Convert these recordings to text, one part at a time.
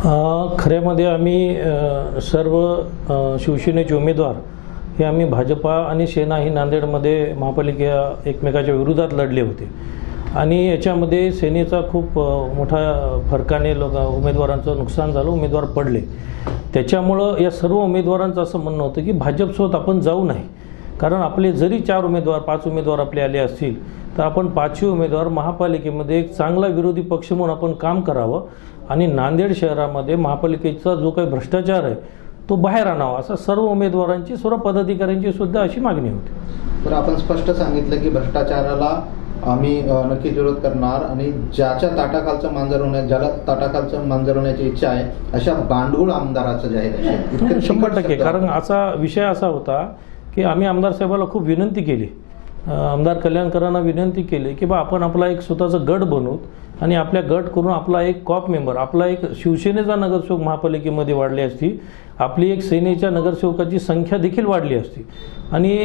खऱ्यामध्ये आम्ही सर्व शिवसेनेचे उमेदवार हे आम्ही भाजपा आणि सेना ही नांदेडमध्ये महापालिका एकमेकाच्या विरोधात लढले होते. आणि याच्यामध्ये सेनेचा खूप मोठा फरकाने लोक उमेदवारांचं नुकसान झालं उमेदवार पडले. त्याच्यामुळं या सर्व उमेदवारांचं असं म्हणणं होतं की भाजपसोबत आपण जाऊ नाही. कारण आपले जरी चार उमेदवार पाच उमेदवार आपले आले असतील तर आपण पाचवी उमेदवार महापालिकेमध्ये एक चांगला विरोधी पक्ष म्हणून आपण काम करावं. आणि नांदेड शहरामध्ये महापालिकेचा जो काही भ्रष्टाचार आहे तो बाहेर आणावा असं सर्व उमेदवारांची सर्व पदाधिकाऱ्यांची सुद्धा अशी मागणी होती. तर आपण स्पष्ट सांगितलं की भ्रष्टाचाराला आम्ही अ, नक्कीच विरोध करणार आणि ज्याच्या ताटाखालचं मांजर होण्या ज्याला ताटाखालचं मांजर होण्याची इच्छा आहे अशा बांडगुळ आमदाराचं जाहीर आहे. इतके शंभर टक्के. कारण असा विषय असा होता की आम्ही आमदार साहेबाला खूप विनंती केली. आमदार कल्याणकरांना विनंती केली की बा आपण आपला एक स्वतःचा गट बनवू आणि आपल्या गट करून आपला एक कॉप मेंबर आपला एक शिवसेनेचा नगरसेवक महापालिकेमध्ये वाढली असती आपली एक सेनेच्या नगरसेवकाची संख्या देखील वाढली असती. आणि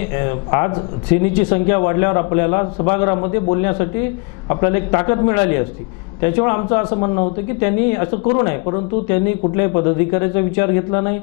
आज सेनेची संख्या वाढल्यावर आपल्याला सभागृहामध्ये बोलण्यासाठी आपल्याला एक ताकद मिळाली असती. त्याच्यामुळे आमचं असं म्हणणं होतं की त्यांनी असं करू नये परंतु त्यांनी कुठल्याही पदाधिकाऱ्याचा विचार घेतला नाही.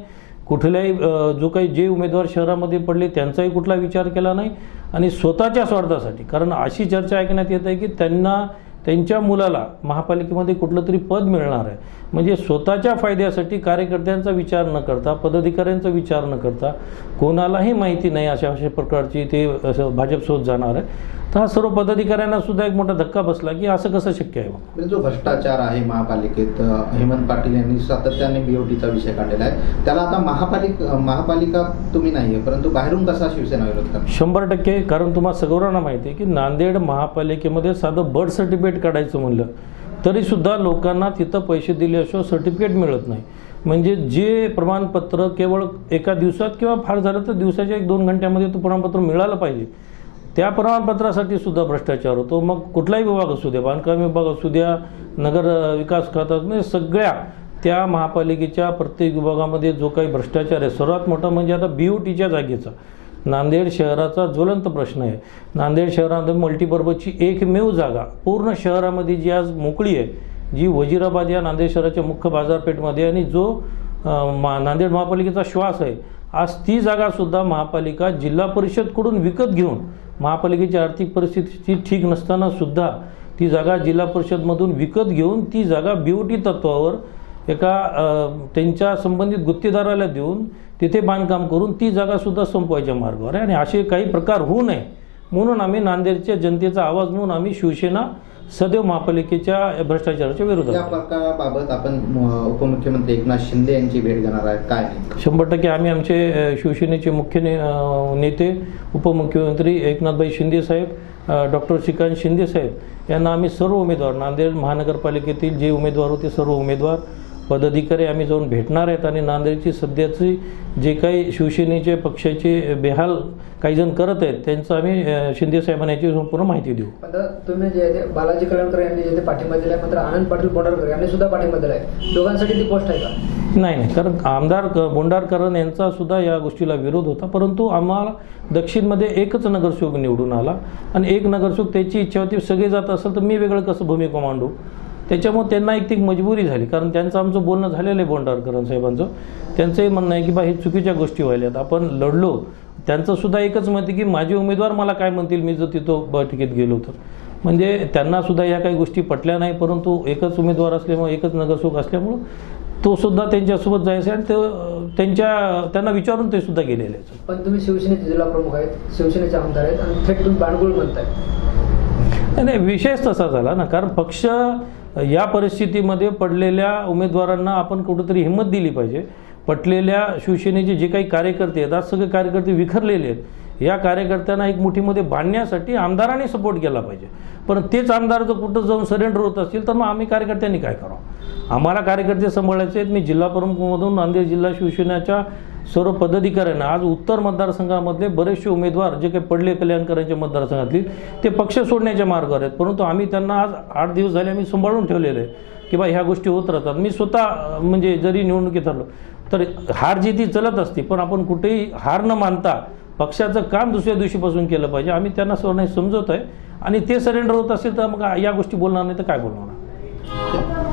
कुठल्याही जो काही जे उमेदवार शहरामध्ये पडले त्यांचाही कुठला विचार केला नाही आणि स्वतःच्या स्वार्थासाठी. कारण अशी चर्चा ऐकण्यात येत आहे की त्यांना त्यांच्या मुलाला महापालिकेमध्ये कुठलं तरी पद मिळणार आहे. म्हणजे स्वतःच्या फायद्यासाठी कार्यकर्त्यांचा विचार न करता पदाधिकाऱ्यांचा विचार न करता कोणालाही माहिती नाही अशा अशा प्रकारची ते असं भाजपसोबत जाणार आहे. तर हा सर्व पदाधिकाऱ्यांना सुद्धा एक मोठा धक्का बसला की असं कसं शक्य आहे? म्हणजे जो भ्रष्टाचार आहे महापालिकेत हेमंत पाटील यांनी सातत्याने बीओटीचा विषय काढलेला आहे. त्याला आता महापालिका महापालिका तुम्ही नाहीये परंतु बाहेरून कसा शिवसेना विरोध करणार? शंभर टक्के कारण तुम्हाला सगळ्यांना माहिती आहे की नांदेड महापालिकेमध्ये साधं बर्थ सर्टिफिकेट काढायचं म्हणलं तरीसुद्धा लोकांना तिथं पैसे दिल्याशिवाय सर्टिफिकेट मिळत नाही. म्हणजे जे प्रमाणपत्र केवळ एका दिवसात किंवा फार झालं तर दिवसाच्या एक दोन घंट्यामध्ये तो प्रमाणपत्र मिळालं पाहिजे. त्या प्रमाणपत्रासाठी सुद्धा भ्रष्टाचार होतो. मग कुठलाही विभाग असू द्या बांधकाम विभाग असू द्या नगर विकास खात्यात म्हणजे सगळ्या त्या महापालिकेच्या प्रत्येक विभागामध्ये जो काही भ्रष्टाचार आहे सर्वात मोठा म्हणजे आता बी ओ टीच्या जागेचा. नांदेड शहराचा ज्वलंत प्रश्न आहे. नांदेड शहरामध्ये मल्टीपर्पजची एकमेव जागा पूर्ण शहरामध्ये जी आज मोकळी आहे जी वजिराबाद या नांदेड शहराच्या मुख्य बाजारपेठमध्ये आणि जो मा नांदेड महापालिकेचा श्वास आहे आज ती जागासुद्धा महापालिका जिल्हा परिषदकडून विकत घेऊन महापालिकेची आर्थिक परिस्थिती ठीक नसतानासुद्धा ती जागा जिल्हा परिषदमधून विकत घेऊन ती जागा बीओटी तत्वावर एका त्यांच्या संबंधित गुत्तेदाराला देऊन तिथे बांधकाम करून ती जागासुद्धा संपवायच्या मार्गावर आहे आणि असे काही प्रकार होऊ नये म्हणून आम्ही नांदेडच्या जनतेचा आवाज म्हणून आम्ही शिवसेना सदैव महापालिकेच्या भ्रष्टाचाराच्या विरोधात या. प्रकाराबाबत आपण उपमुख्यमंत्री एकनाथ शिंदे यांची भेट घेणार आहे काय? शंभर टक्के आम्ही आमचे शिवसेनेचे मुख्य ने नेते उपमुख्यमंत्री एकनाथभाई शिंदे साहेब डॉक्टर श्रीकांत शिंदे साहेब यांना आम्ही सर्व उमेदवार नांदेड महानगरपालिकेतील जे उमेदवार होते सर्व उमेदवार पदाधिकारी आम्ही जाऊन भेटणार आहेत आणि नांदेडची सध्याची जे काही शिवसेनेचे पक्षाचे बेहाल काही जण करत आहेत त्यांचं आम्ही शिंदे साहेबांना याची संपूर्ण माहिती देऊ. आता तुम्ही जे आहे बालाजी कल्याणकर यांनी जे पाठिंबा दिलाय मात्र आनंद पाटील बोंडारकर यांनी सुद्धा पाठिंबा दिलाय. दोघांसाठी ती पोस्ट आहे का? नाही नाही कारण आमदार बोंडारकरण यांचा सुद्धा या गोष्टीला विरोध होता परंतु आम्हाला दक्षिणमध्ये एकच नगरसेवक निवडून आला. आणि एक नगरसेवक त्याची इच्छा होती सगळे जात असेल तर मी वेगळं कसं भूमिका मांडू? त्याच्यामुळे त्यांना एक ती मजबुरी झाली. कारण त्यांचं आमचं बोलणं झालेलं आहे बोंडारकरण साहेबांचं. त्यांचंही म्हणणं आहे की बा हे चुकीच्या गोष्टी व्हायल्यात. आपण लढलो. त्यांचं सुद्धा एकच मत की माझे उमेदवार मला काय म्हणतील? मी जर तिथं बैठकीत गेलो तर. म्हणजे त्यांना सुद्धा या काही गोष्टी पटल्या नाही परंतु एकच उमेदवार असल्यामुळे एकच नगरसेवक असल्यामुळं तो सुद्धा त्यांच्यासोबत जायचा आणि ते त्यांच्या त्यांना विचारून ते सुद्धा गेलेले आहेत. पण तुम्ही शिवसेनेचे जिल्हा प्रमुख आहेत शिवसेनेचे आमदार आहेत आणि थेट तुम्ही बाणगुळ म्हणताय. नाही, नाही विषयच तसा झाला ना. कारण पक्ष या परिस्थितीमध्ये पडलेल्या उमेदवारांना आपण कुठंतरी हिंमत दिली पाहिजे. पटलेल्या शिवसेनेचे जे काही कार्यकर्ते आहेत आज सगळे कार्यकर्ते विखरलेले आहेत. या कार्यकर्त्यांना एक मुठीमध्ये बांधण्यासाठी आमदारांनी सपोर्ट केला पाहिजे. पण तेच आमदार जर कुठं जाऊन सरेंडर होत असतील तर मग आम्ही कार्यकर्त्यांनी काय करावं? आम्हाला कार्यकर्ते सांभाळायचे आहेत. मी जिल्हा प्रमुखमधून नांदेड जिल्हा शिवसेनेच्या सर्व पदाधिकाऱ्यांना आज उत्तर मतदारसंघामधले बरेचसे उमेदवार जे काही पडले कल्याणकरांच्या मतदारसंघातली ते पक्ष सोडण्याच्या मार्गावर आहेत. परंतु आम्ही त्यांना आज आठ दिवस झाले आम्ही सांभाळून ठेवलेले आहे की बा ह्या गोष्टी होत राहतात. मी स्वतः म्हणजे जरी निवडणुकीत आलो तर हार जी ती चलत असते पण आपण कुठेही हार न मानता पक्षाचं काम दुसऱ्या दिवशीपासून केलं पाहिजे. आम्ही त्यांना सर्वांना समजवत आहे आणि ते सरेंडर होत असेल तर मग या गोष्टी बोलणार नाही तर काय बोलणार?